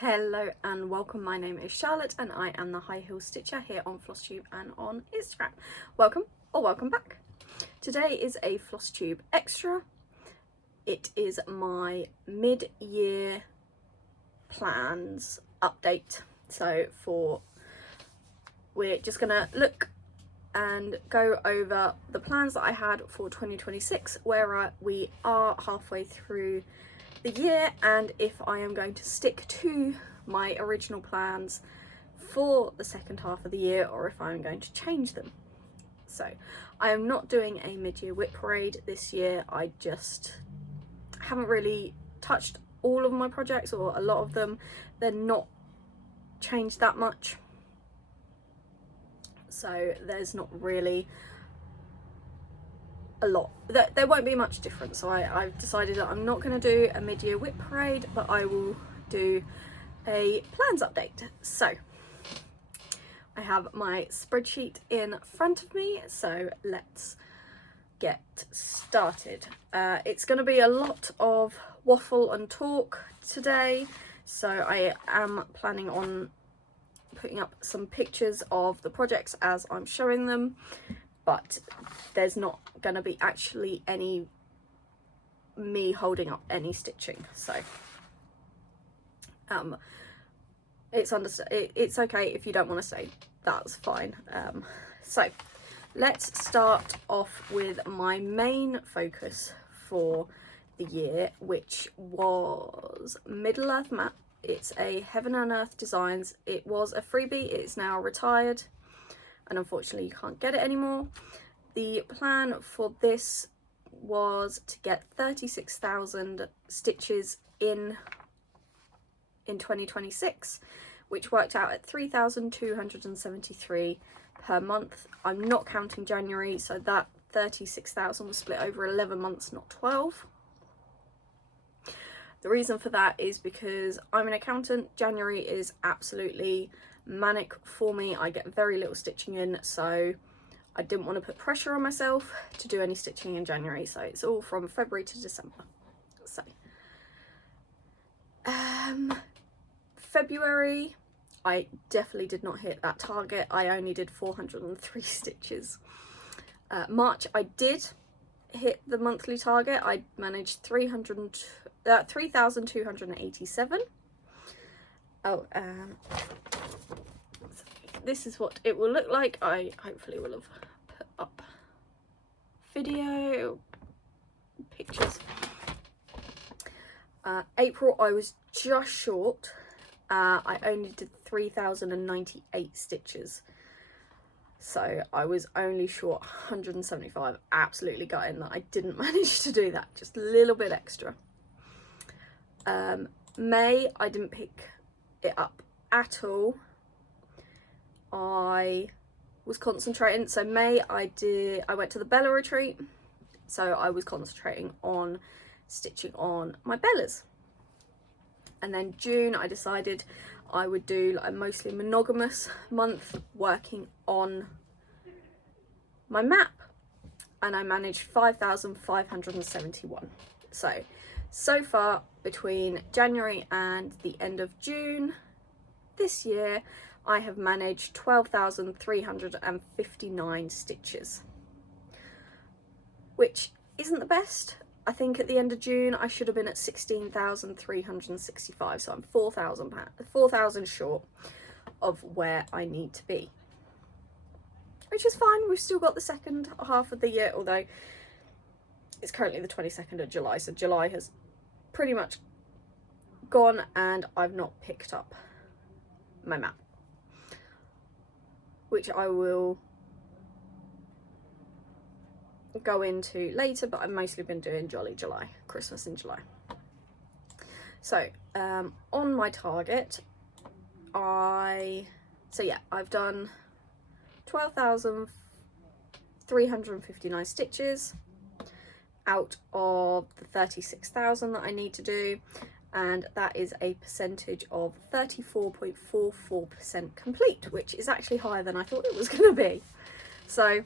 Hello and welcome, my name is Charlotte and I am the High Heel Stitcher here on Flosstube and on Instagram. Welcome or welcome back. Today is a Flosstube extra. It is my mid-year plans update. So we're just gonna look and go over the plans that I had for 2026, where we are halfway through the year, and if I am going to stick to my original plans for the second half of the year or if I'm going to change them. So I am not doing a mid-year whip parade this year. I just haven't really touched all of my projects, or a lot of them. They're not changed that much, so there's not really a lot. There won't be much difference, so I've decided that I'm not going to do a mid-year whip parade, but I will do a plans update. So I have my spreadsheet in front of me, so let's get started. It's going to be a lot of waffle and talk today, so I am planning on putting up some pictures of the projects as I'm showing them, but there's not going to be actually any me holding up any stitching, so it's okay if you don't want to stay, that's fine. So let's start off with my main focus for the year, which was Middle Earth Map. It's a Heaven and Earth Designs. It was a freebie, it's now retired, and unfortunately you can't get it anymore. The plan for this was to get 36,000 stitches in 2026, which worked out at 3,273 per month. I'm not counting January, so that 36,000 was split over 11 months, not 12. The reason for that is because I'm an accountant. January is absolutely manic for me. I get very little stitching in, so I didn't want to put pressure on myself to do any stitching in January, so it's all from February to December. So February, I definitely did not hit that target. I only did 403 stitches. March, I did hit the monthly target. I managed 3,287. This is what it will look like. I hopefully will have put up video pictures. April, I was just short. I only did 3,098 stitches, so I was only short 175. Absolutely gutting that I didn't manage to do that, just a little bit extra. May, I didn't pick it up at all. I was concentrating, so May I went to the Bella retreat, so I was concentrating on stitching on my Bellas. And then June, I decided I would do like a mostly monogamous month working on my map, and I managed 5,571. So far between January and the end of June this year, I have managed 12,359 stitches, which isn't the best. I think at the end of June I should have been at 16,365, so I'm 4,000 short of where I need to be, which is fine. We've still got the second half of the year, although it's currently the 22nd of July, so July has pretty much gone and I've not picked up my map, which I will go into later, but I've mostly been doing Jolly July, Christmas in July. So on my target, I've done 12,359 stitches out of the 36,000 that I need to do, and that is a percentage of 34.44% complete, which is actually higher than I thought it was going to be. So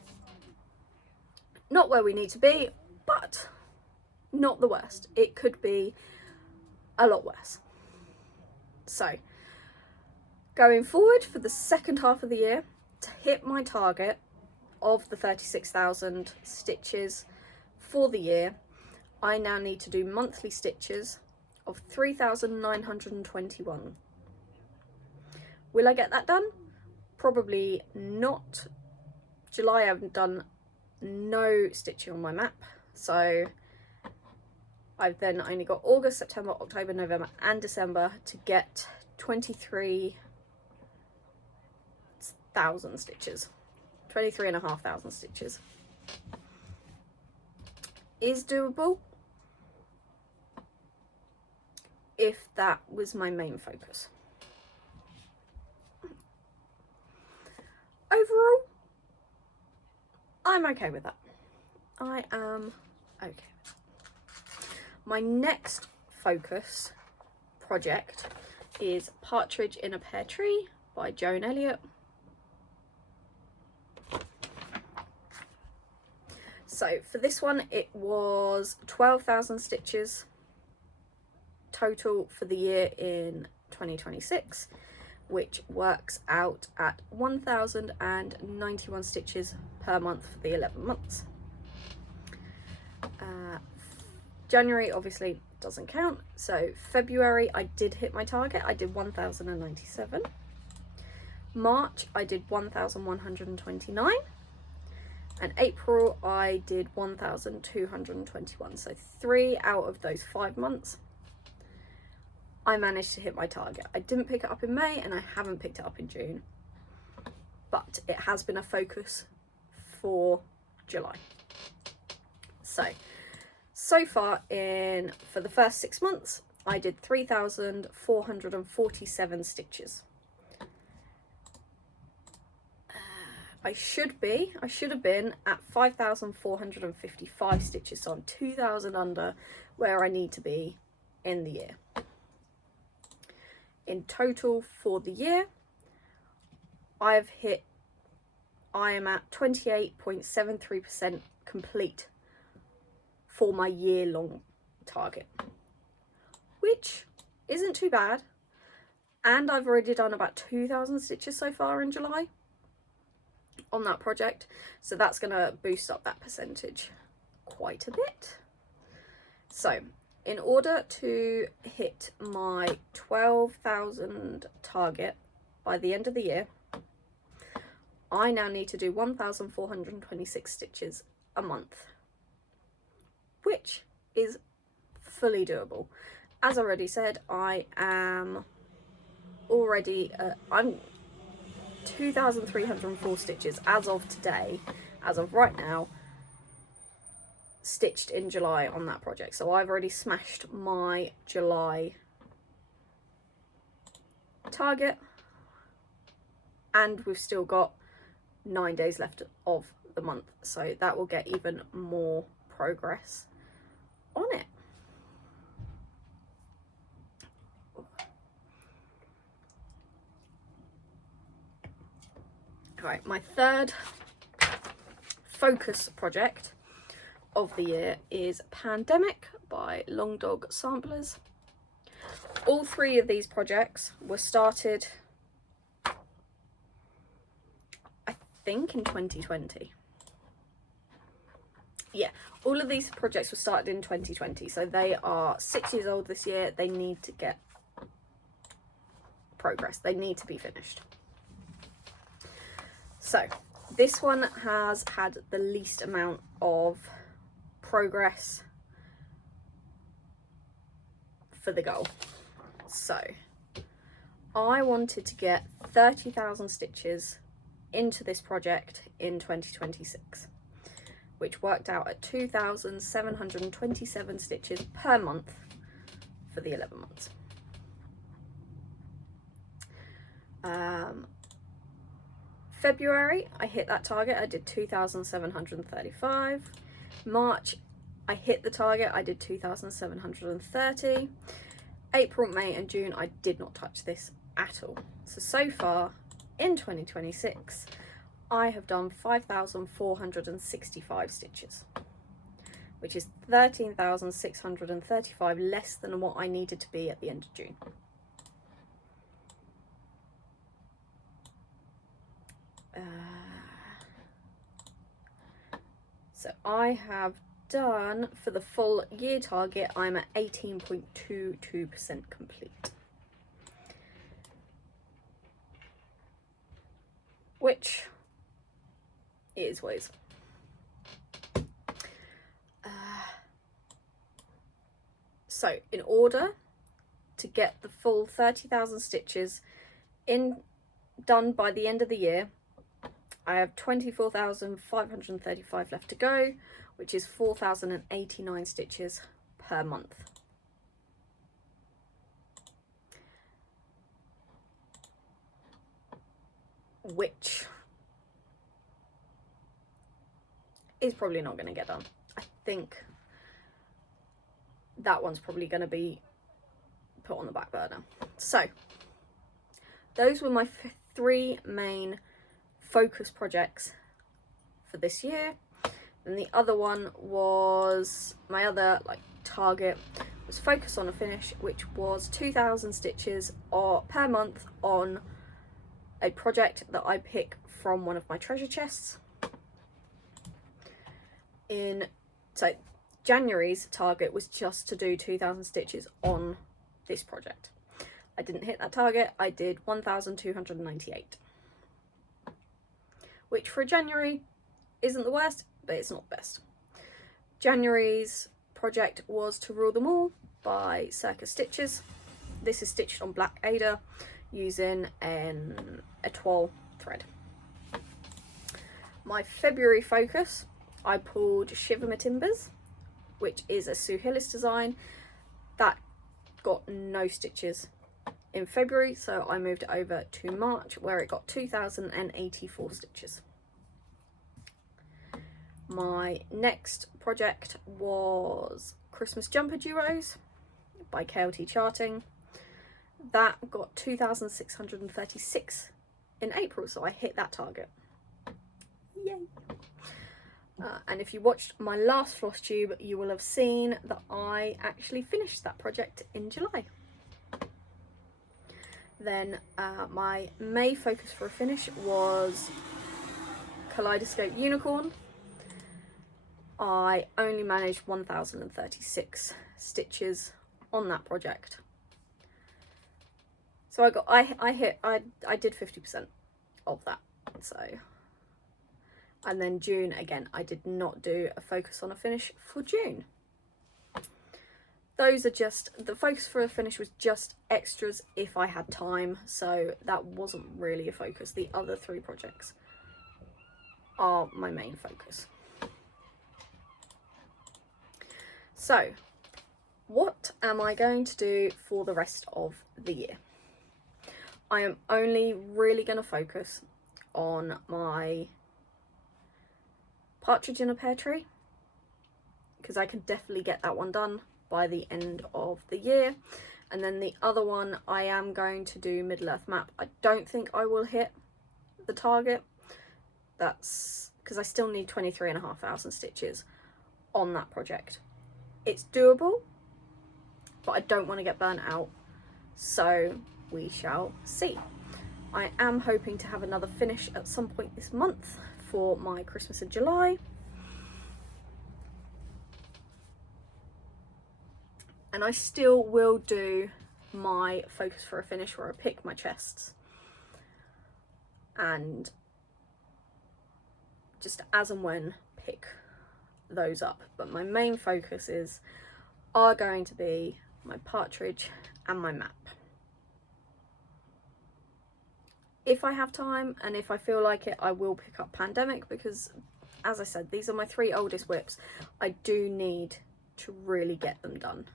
not where we need to be, but not the worst. It could be a lot worse. So going forward for the second half of the year, to hit my target of the 36,000 stitches for the year, I now need to do monthly stitches of 3,921. Will I get that done? Probably not. July I've done no stitching on my map, so I've then only got August, September, October, November and December to get 23,000 stitches. 23,500 stitches. Is doable if that was my main focus. Overall, I'm okay with that. I am okay with that. My next focus project is Partridge in a Pear Tree by Joan Elliott. So for this one, it was 12,000 stitches total for the year in 2026, which works out at 1,091 stitches per month for the 11 months. January obviously doesn't count, so February I did hit my target. I did 1,097. March I did 1,129, and April I did 1,221. So 3 out of those 5 months I managed to hit my target. I didn't pick it up in May and I haven't picked it up in June, but it has been a focus for July. So far for the first 6 months, I did 3,447 stitches. I should have been at 5,455 stitches, so I'm 2,000 under where I need to be in the year. In total for the year, I am at 28.73% complete for my year-long target, which isn't too bad. And I've already done about 2,000 stitches so far in July on that project, so that's going to boost up that percentage quite a bit. So in order to hit my 12,000 target by the end of the year, I now need to do 1,426 stitches a month, which is fully doable. As I already said, I am already I'm 2,304 stitches as of today, as of right now, stitched in July on that project. So I've already smashed my July target, and we've still got 9 days left of the month, so that will get even more progress on it. Right, my third focus project of the year is Pandemic by Long Dog Samplers. All 3 of these projects were started, I think, in 2020. Yeah, all of these projects were started in 2020, so they are 6 years old this year. They need to get progress. They need to be finished. So this one has had the least amount of progress for the goal. So I wanted to get 30,000 stitches into this project in 2026, which worked out at 2,727 stitches per month for the 11 months. February, I hit that target. I did 2,735. March, I hit the target. I did 2,730. April, May and June, I did not touch this at all. So far in 2026, I have done 5,465 stitches, which is 13,635 less than what I needed to be at the end of June. So I have done, for the full year target, I'm at 18.22% complete. Which is what is. So in order to get the full 30,000 stitches done by the end of the year, I have 24,535 left to go, which is 4,089 stitches per month. Which is probably not going to get done. I think that one's probably going to be put on the back burner. So those were my three main focus projects for this year. And the other one was, my other target was focus on a finish, which was 2,000 stitches per month on a project that I pick from one of my treasure chests. So January's target was just to do 2,000 stitches on this project. I didn't hit that target. I did 1,298, which for January isn't the worst, but it's not best. January's project was to rule them all by Circus Stitches. This is stitched on black Ada using an étoile thread. My February focus, I pulled Shiver My Timbers, which is a Sue Hillis design that got no stitches in February, so I moved it over to March, where it got 2,084 stitches. My next project was Christmas Jumper Duos by KLT Charting. That got 2,636 in April, so I hit that target. Yay! And if you watched my last Flosstube, you will have seen that I actually finished that project in July. Then my May focus for a finish was Kaleidoscope Unicorn. I only managed 1,036 stitches on that project. So I did 50% of that. So, and then June, again, I did not do a focus on a finish for June. Those are just, the focus for a finish was just extras if I had time, so that wasn't really a focus. The other three projects are my main focus. So, what am I going to do for the rest of the year? I am only really going to focus on my Partridge in a Pear Tree, because I can definitely get that one done by the end of the year. And then the other one, I am going to do Middle Earth Map. I don't think I will hit the target. That's because I still need 23,500 stitches on that project. It's doable, but I don't want to get burnt out, so we shall see. I am hoping to have another finish at some point this month for my Christmas in July. And I still will do my focus for a finish where I pick my chests and just as and when pick those up. But my main focuses are going to be my Partridge and my map. If I have time and if I feel like it, I will pick up Pandemic, because as I said, these are my three oldest whips. I do need to really get them done.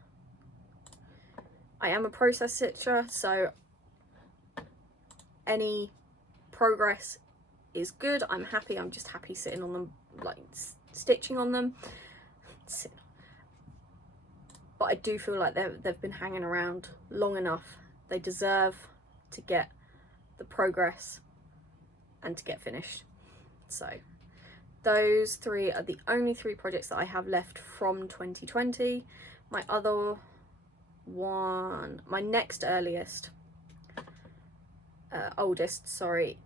I am a process stitcher, so any progress is good. I'm happy. I'm just happy sitting on them, like stitching on them. But I do feel like they've been hanging around long enough. They deserve to get the progress and to get finished. So those three are the only three projects that I have left from 2020. My other one, my next oldest, sorry,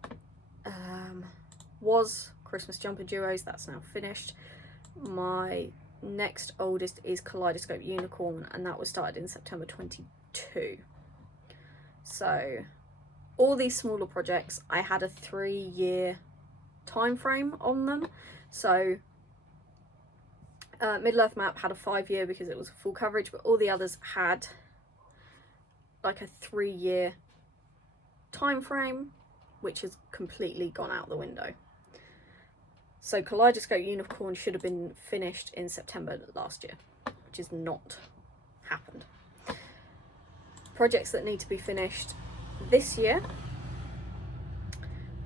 was Christmas Jumper Duos. That's now finished. my next oldest is Kaleidoscope Unicorn, and that was started in September 22. So all these smaller projects, I had a 3-year time frame on them. So Middle Earth Map had a 5-year because it was full coverage, but all the others had like a 3-year time frame, which has completely gone out the window. So Kaleidoscope Unicorn should have been finished in September last year, which has not happened. Projects that need to be finished this year.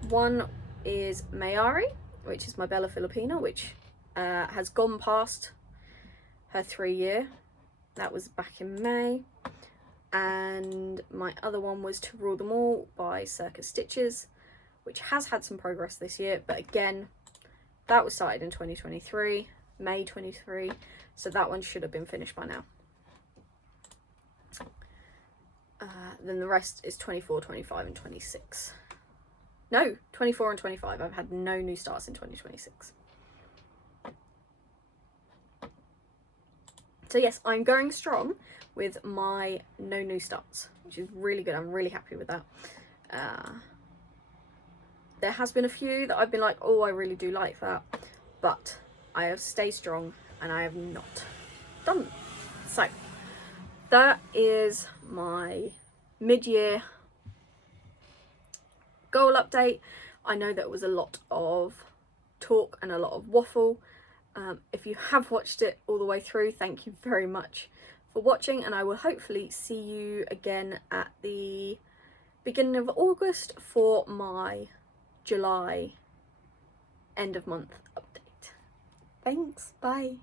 One is Mayari, which is my Bella Filipina, which has gone past her 3-year. That was back in May. And my other one was To Rule Them All by Circus Stitches, which has had some progress this year, but again, that was started in 2023, May 23, so that one should have been finished by now. Then the rest is 24, 25 and 26. No, 24 and 25. I've had no new starts in 2026. So yes, I'm going strong with my no new starts, which is really good. I'm really happy with that. There has been a few that I've been like, oh, I really do like that, but I have stayed strong and I have not done them. So that is my mid-year goal update. I know that was a lot of talk and a lot of waffle. If you have watched it all the way through, thank you very much for watching, and I will hopefully see you again at the beginning of August for my July end of month update. Thanks, bye.